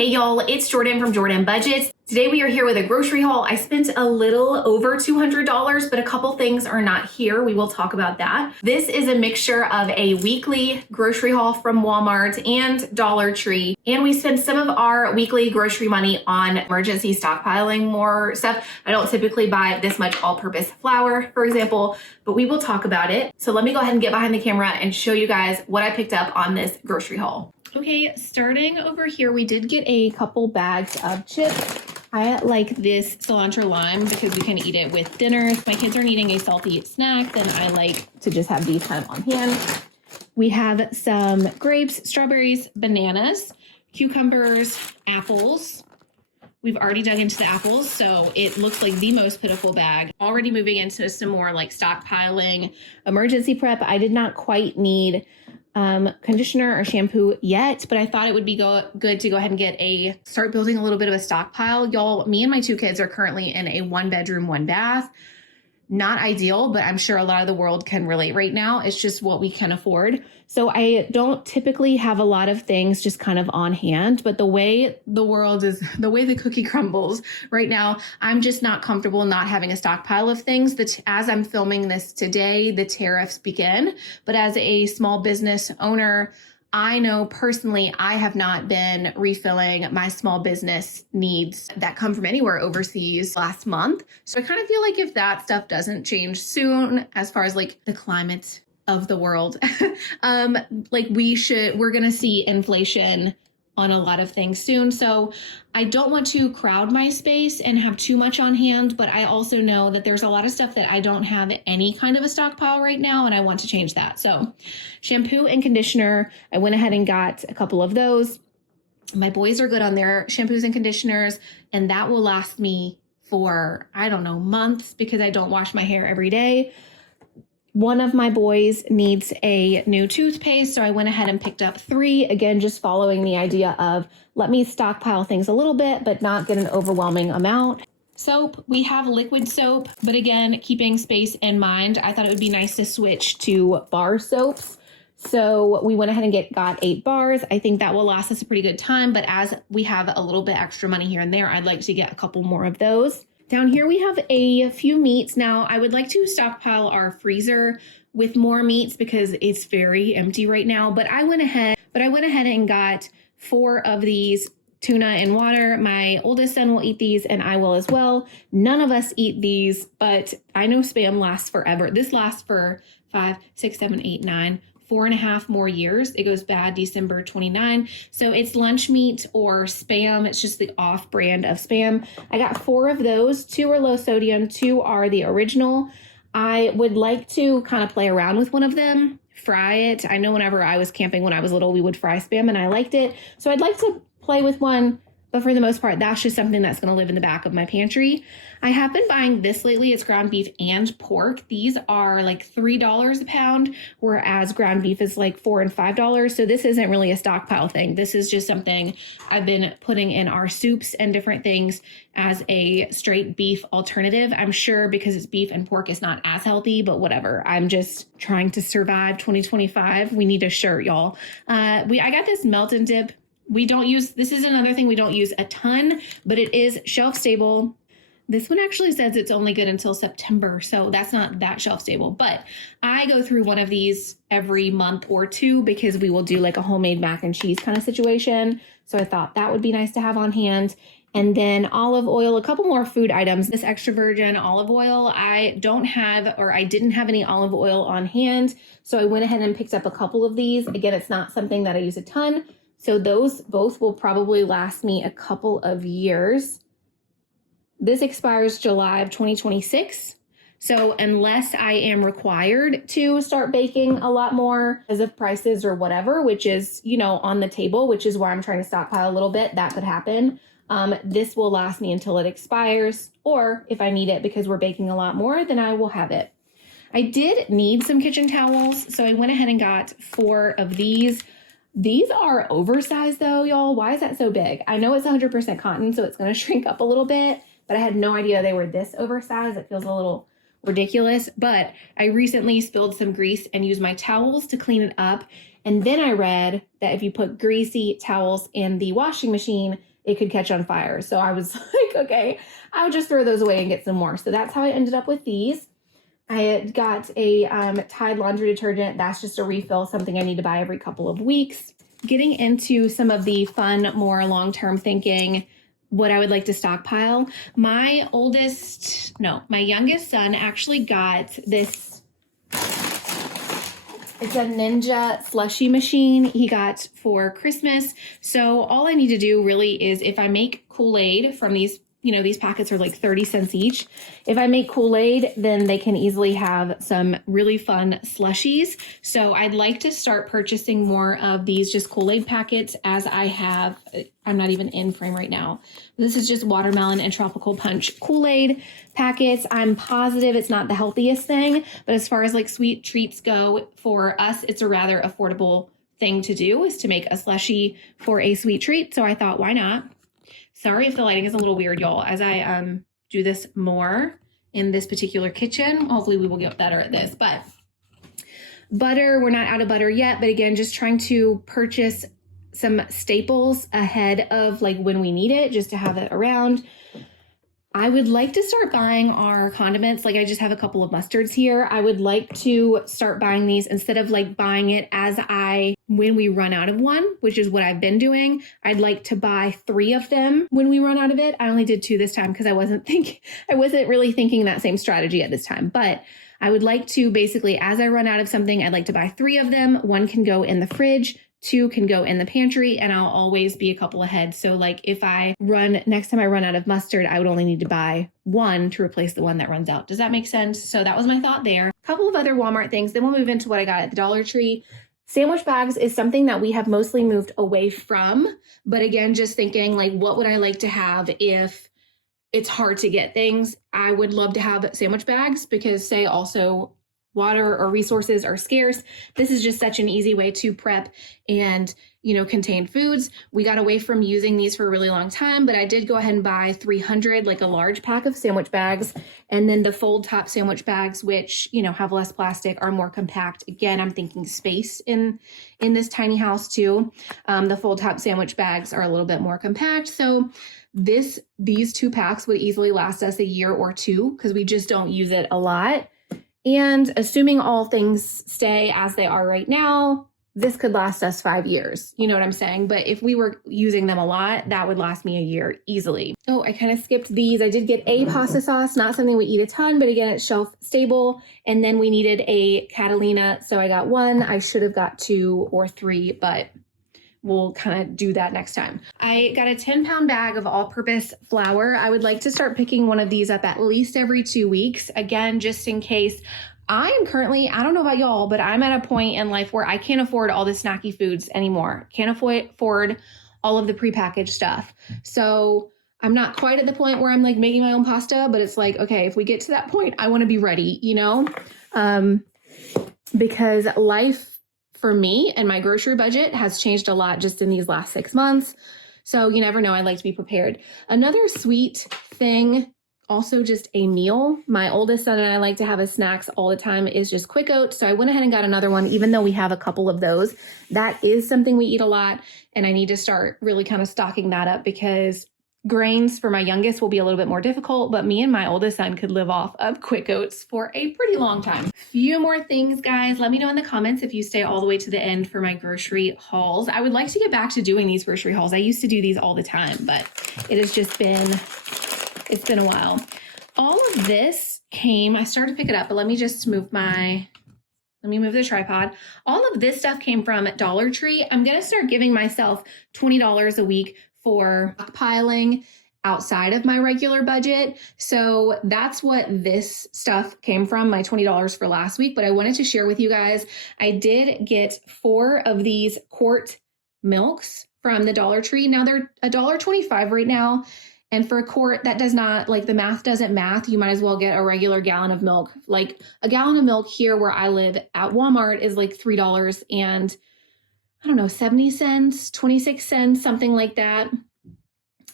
Hey y'all, it's Jordan from Jordan Budgets. Today we are here with a grocery haul. I spent a little over $200, but a couple things are not here. We will talk about that. This is a mixture of a weekly grocery haul from Walmart and Dollar Tree. And we spend some of our weekly grocery money on emergency stockpiling more stuff. I don't typically buy this much all-purpose flour, for example, but we will talk about it. So let me go ahead and get behind the camera and show you guys what I picked up on this grocery haul. Okay, starting over here, we did get a couple bags of chips. I like this cilantro lime because we can eat it with dinner. If my kids are needing a salty snack, then I like to just have these kind of on hand. We have some grapes, strawberries, bananas, cucumbers, apples. We've already dug into the apples, so it looks like the most pitiful bag. Already moving into some more like stockpiling, emergency prep. I did not quite need conditioner or shampoo yet, but I thought it would be good to go ahead and start building a little bit of a stockpile. Y'all, me and my two kids are currently in a 1-bedroom, 1-bath. Not ideal, but I'm sure a lot of the world can relate right now. It's just what we can afford. So I don't typically have a lot of things just kind of on hand, but the way the world is, the way the cookie crumbles right now, I'm just not comfortable not having a stockpile of things. As I'm filming this today, the tariffs begin, but as a small business owner, I know personally, I have not been refilling my small business needs that come from anywhere overseas last month. So I kind of feel like if that stuff doesn't change soon, as far as like the climate of the world, we're going to see inflation on a lot of things soon. So I don't want to crowd my space and have too much on hand, but I also know that there's a lot of stuff that I don't have any kind of a stockpile right now, and I want to change that. So shampoo and conditioner, I went ahead and got a couple of those. My boys are good on their shampoos and conditioners, and that will last me for, I don't know, months because I don't wash my hair every day. One of my boys needs a new toothpaste, so I went ahead and picked up 3, again, just following the idea of let me stockpile things a little bit, but not get an overwhelming amount. Soap, we have liquid soap, but again, keeping space in mind, I thought it would be nice to switch to bar soaps. So we went ahead and got 8 bars. I think that will last us a pretty good time, but as we have a little bit extra money here and there, I'd like to get a couple more of those. Down here we have a few meats. Now I would like to stockpile our freezer with more meats because it's very empty right now, but I went ahead and got 4 of these tuna and water. My oldest son will eat these and I will as well. None of us eat these, but I know Spam lasts forever. This lasts for 5, 6, 7, 8, 9, 4.5 more years. It goes bad December 29. So it's lunch meat or Spam. It's just the off brand of Spam. I got 4 of those. 2 are low sodium, 2 are the original. I would like to kind of play around with one of them, fry it. I know whenever I was camping when I was little, we would fry Spam and I liked it. So I'd like to play with one, but for the most part, that's just something that's going to live in the back of my pantry. I have been buying this lately. It's ground beef and pork. These are like $3 a pound, whereas ground beef is like $4 and $5. So this isn't really a stockpile thing. This is just something I've been putting in our soups and different things as a straight beef alternative. I'm sure because it's beef and pork, it's not as healthy, but whatever. I'm just trying to survive 2025. We need a shirt, y'all. I got this melt and dip. This is another thing we don't use a ton, but it is shelf stable. This one actually says it's only good until September, so that's not that shelf stable, but I go through one of these every month or 2 because we will do like a homemade mac and cheese kind of situation. So I thought that would be nice to have on hand. And then olive oil, a couple more food items. This extra virgin olive oil, I didn't have any olive oil on hand. So I went ahead and picked up a couple of these. Again, it's not something that I use a ton. So those both will probably last me a couple of years. This expires July of 2026. So unless I am required to start baking a lot more because of prices or whatever, which is, on the table, which is why I'm trying to stockpile a little bit, that could happen. This will last me until it expires, or if I need it because we're baking a lot more, then I will have it. I did need some kitchen towels, so I went ahead and got 4 of these. These are oversized though, y'all. Why is that so big? I know it's 100% cotton, so it's going to shrink up a little bit, but I had no idea they were this oversized. It feels a little ridiculous, but I recently spilled some grease and used my towels to clean it up. And then I read that if you put greasy towels in the washing machine, it could catch on fire. So I was like, okay, I'll just throw those away and get some more. So that's how I ended up with these. I got a Tide laundry detergent. That's just a refill, something I need to buy every couple of weeks. Getting into some of the fun, more long-term thinking, what I would like to stockpile. My youngest son actually got this. It's a Ninja slushy machine he got for Christmas. So all I need to do really is if I make Kool-Aid from these, these packets are like 30 cents each. If I make Kool-Aid, then they can easily have some really fun slushies. So I'd like to start purchasing more of these just Kool-Aid packets as I have. I'm not even in frame right now. This is just watermelon and tropical punch Kool-Aid packets. I'm positive it's not the healthiest thing, but as far as like sweet treats go, for us, it's a rather affordable thing to do, is to make a slushie for a sweet treat. So I thought, why not? Sorry if the lighting is a little weird, y'all, as I do this more in this particular kitchen. Hopefully we will get better at this. But butter, we're not out of butter yet, but again, just trying to purchase some staples ahead of like when we need it, just to have it around. I would like to start buying our condiments. Like I just have a couple of mustards here. I would like to start buying these instead of like buying it when we run out of one, which is what I've been doing. I'd like to buy 3 of them when we run out of it. I only did 2 this time because I wasn't really thinking that same strategy at this time. But I would like to basically, as I run out of something, I'd like to buy 3 of them. 1 can go in the fridge, 2 can go in the pantry, and I'll always be a couple ahead. So like if next time I run out of mustard, I would only need to buy 1 to replace the one that runs out. Does that make sense? So that was my thought there. A couple of other Walmart things. Then we'll move into what I got at the Dollar Tree. Sandwich bags is something that we have mostly moved away from. But again, just thinking like, what would I like to have if it's hard to get things? I would love to have sandwich bags because say also water or resources are scarce. This is just such an easy way to prep and, contain foods. We got away from using these for a really long time, but I did go ahead and buy 300, like a large pack of sandwich bags. And then the fold top sandwich bags, which, have less plastic, are more compact. Again, I'm thinking space in this tiny house too. The fold top sandwich bags are a little bit more compact. So these 2 packs would easily last us a year or 2 because we just don't use it a lot. And assuming all things stay as they are right now, this could last us 5 years. You know what I'm saying? But if we were using them a lot, that would last me a year easily. Oh, I kind of skipped these. I did get a pasta sauce, not something we eat a ton, but again, it's shelf stable. And then we needed a Catalina. So I got 1. I should have got 2 or 3, but we'll kind of do that next time. I got a 10-pound bag of all-purpose flour. I would like to start picking one of these up at least every 2 weeks. Again, just in case. I am currently, I don't know about y'all, but I'm at a point in life where I can't afford all the snacky foods anymore. Can't afford all of the prepackaged stuff. So I'm not quite at the point where I'm like making my own pasta, but it's like, okay, if we get to that point, I want to be ready, because life for me and my grocery budget has changed a lot just in these last 6 months. So you never know. I like to be prepared. Another sweet thing, also just a meal. My oldest son and I like to have as snacks all the time is just Quick Oats. So I went ahead and got another one, even though we have a couple of those. That is something we eat a lot. And I need to start really kind of stocking that up because grains for my youngest will be a little bit more difficult, but me and my oldest son could live off of Quick Oats for a pretty long time. Few more things, guys. Let me know in the comments if you stay all the way to the end for my grocery hauls. I would like to get back to doing these grocery hauls. I used to do these all the time, but it has just been, it's been a while. All of this came, I started to pick it up, but let me just move the tripod. All of this stuff came from Dollar Tree. I'm going to start giving myself $20 a week for stockpiling outside of my regular budget. So that's what this stuff came from, my $20 for last week. But I wanted to share with you guys, I did get 4 of these quart milks from the Dollar Tree. Now they're $1.25 right now. And for a quart, that does not, like the math doesn't math. You might as well get a regular gallon of milk. Like a gallon of milk here where I live at Walmart is like $3 and I don't know, 70 cents, 26 cents, something like that.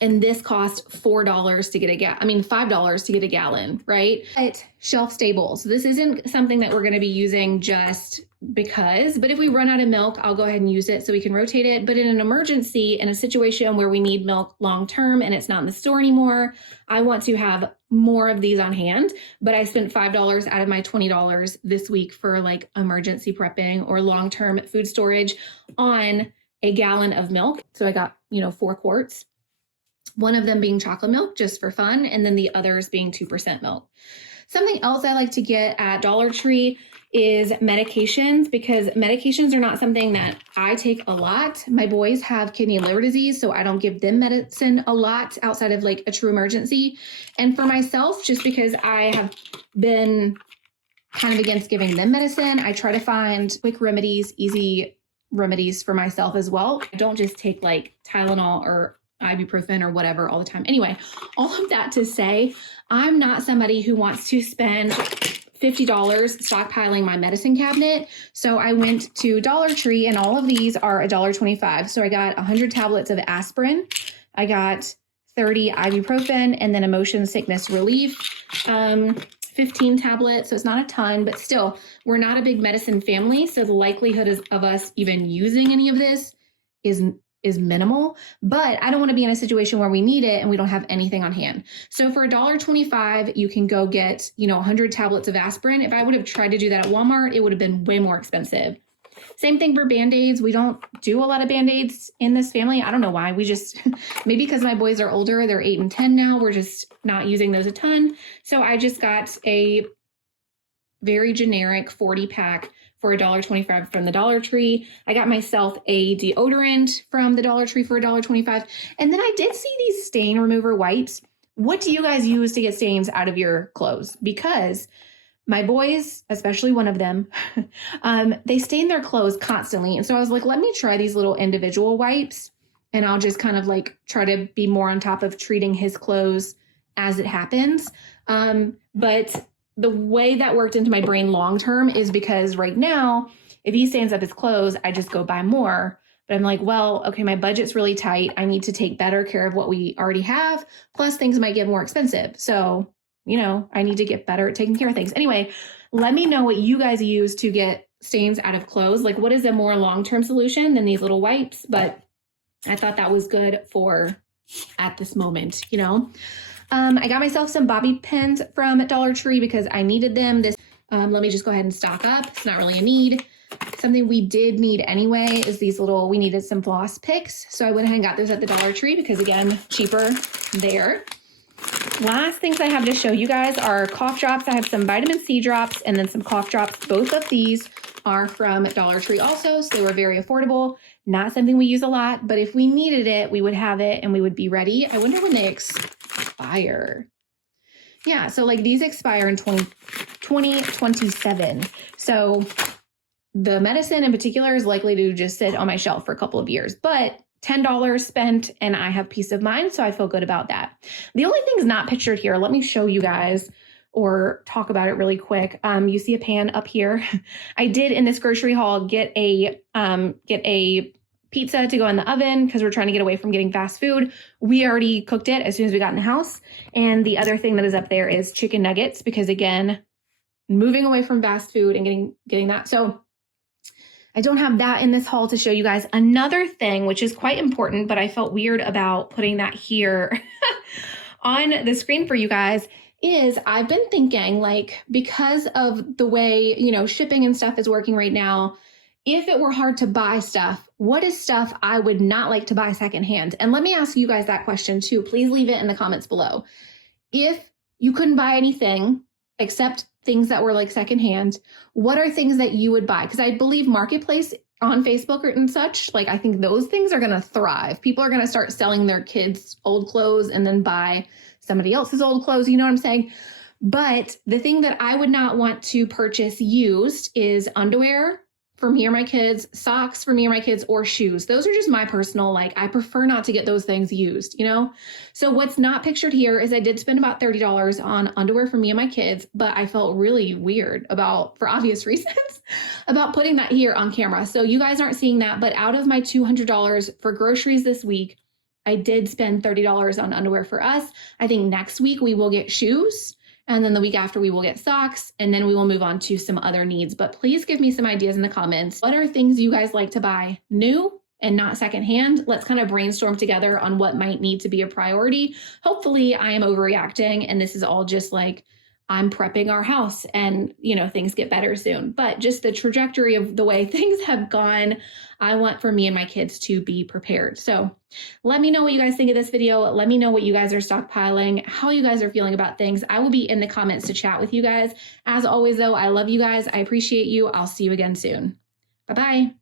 And this cost $4 to get $5 to get a gallon, right? But shelf stable. So this isn't something that we're going to be using just but if we run out of milk, I'll go ahead and use it so we can rotate it. But in an emergency, in a situation where we need milk long term and it's not in the store anymore, I want to have more of these on hand. But I spent $5 out of my $20 this week for like emergency prepping or long-term food storage on a gallon of milk. So I got, 4 quarts, one of them being chocolate milk just for fun, and then the others being 2% milk. Something else I like to get at Dollar Tree is medications, because medications are not something that I take a lot. My boys have kidney and liver disease, so I don't give them medicine a lot outside of like a true emergency. And for myself, just because I have been kind of against giving them medicine, I try to find quick remedies, easy remedies for myself as well. I don't just take like Tylenol or ibuprofen or whatever all the time. Anyway, all of that to say, I'm not somebody who wants to spend $50 stockpiling my medicine cabinet. So I went to Dollar Tree, and all of these are $1.25. So I got 100 tablets of aspirin. I got 30 ibuprofen, and then a motion sickness relief, 15 tablets. So it's not a ton, but still, we're not a big medicine family. So the likelihood of us even using any of this is minimal, but I don't want to be in a situation where we need it and we don't have anything on hand. So for $1.25, you can go get, 100 tablets of aspirin. If I would have tried to do that at Walmart, it would have been way more expensive. Same thing for Band-Aids. We don't do a lot of Band-Aids in this family. I don't know why. We just, maybe because my boys are older, they're 8 and 10 now. We're just not using those a ton. So I just got a very generic 40 pack for $1.25 from the Dollar Tree. I got myself a deodorant from the Dollar Tree for $1.25. And then I did see these stain remover wipes. What do you guys use to get stains out of your clothes? Because my boys, especially one of them, they stain their clothes constantly. And so I was like, let me try these little individual wipes, and I'll just kind of like try to be more on top of treating his clothes as it happens. But the way that worked into my brain long-term is because right now, if he stains up his clothes, I just go buy more. But I'm like, well, okay, my budget's really tight. I need to take better care of what we already have. Plus things might get more expensive. So, I need to get better at taking care of things. Anyway, let me know what you guys use to get stains out of clothes. Like, what is a more long-term solution than these little wipes? But I thought that was good for at this moment, I got myself some bobby pins from Dollar Tree because I needed them. Let me just go ahead and stock up. It's not really a need. Something we did need anyway is we needed some floss picks. So I went ahead and got those at the Dollar Tree because, again, cheaper there. Last things I have to show you guys are cough drops. I have some vitamin C drops and then some cough drops. Both of these are from Dollar Tree also, so they were very affordable. Not something we use a lot, but if we needed it, we would have it and we would be ready. I wonder when they expire. Yeah, so like these expire in 2027. So the medicine in particular is likely to just sit on my shelf for a couple of years, but $10 spent and I have peace of mind, so I feel good about that. The only thing is not pictured here. Let me show you guys or talk about it really quick. You see a pan up here. I did in this grocery haul get a pizza to go in the oven because we're trying to get away from getting fast food. We already cooked it as soon as we got in the house. And the other thing that is up there is chicken nuggets because, again, moving away from fast food and getting that. So I don't have that in this haul to show you guys. Another thing, which is quite important, but I felt weird about putting that here on the screen for you guys, is I've been thinking, like, because of the way, shipping and stuff is working right now, if it were hard to buy stuff, what is stuff I would not like to buy secondhand? And let me ask you guys that question too. Please leave it in the comments below. If you couldn't buy anything except things that were like secondhand, what are things that you would buy? Because I believe Marketplace on Facebook and such, like, I think those things are going to thrive. People are going to start selling their kids' old clothes and then buy somebody else's old clothes. You know what I'm saying? But the thing that I would not want to purchase used is underwear for me or my kids, socks for me or my kids, or shoes. Those are just my personal, I prefer not to get those things used, So what's not pictured here is I did spend about $30 on underwear for me and my kids, but I felt really weird for obvious reasons, about putting that here on camera. So you guys aren't seeing that, but out of my $200 for groceries this week, I did spend $30 on underwear for us. I think next week we will get shoes. And then the week after, we will get socks, and then we will move on to some other needs. But please give me some ideas in the comments. What are things you guys like to buy new and not secondhand? Let's kind of brainstorm together on what might need to be a priority. Hopefully I am overreacting and this is all just like I'm prepping our house and, things get better soon. But just the trajectory of the way things have gone, I want for me and my kids to be prepared. So let me know what you guys think of this video. Let me know what you guys are stockpiling, how you guys are feeling about things. I will be in the comments to chat with you guys. As always, though, I love you guys. I appreciate you. I'll see you again soon. Bye-bye.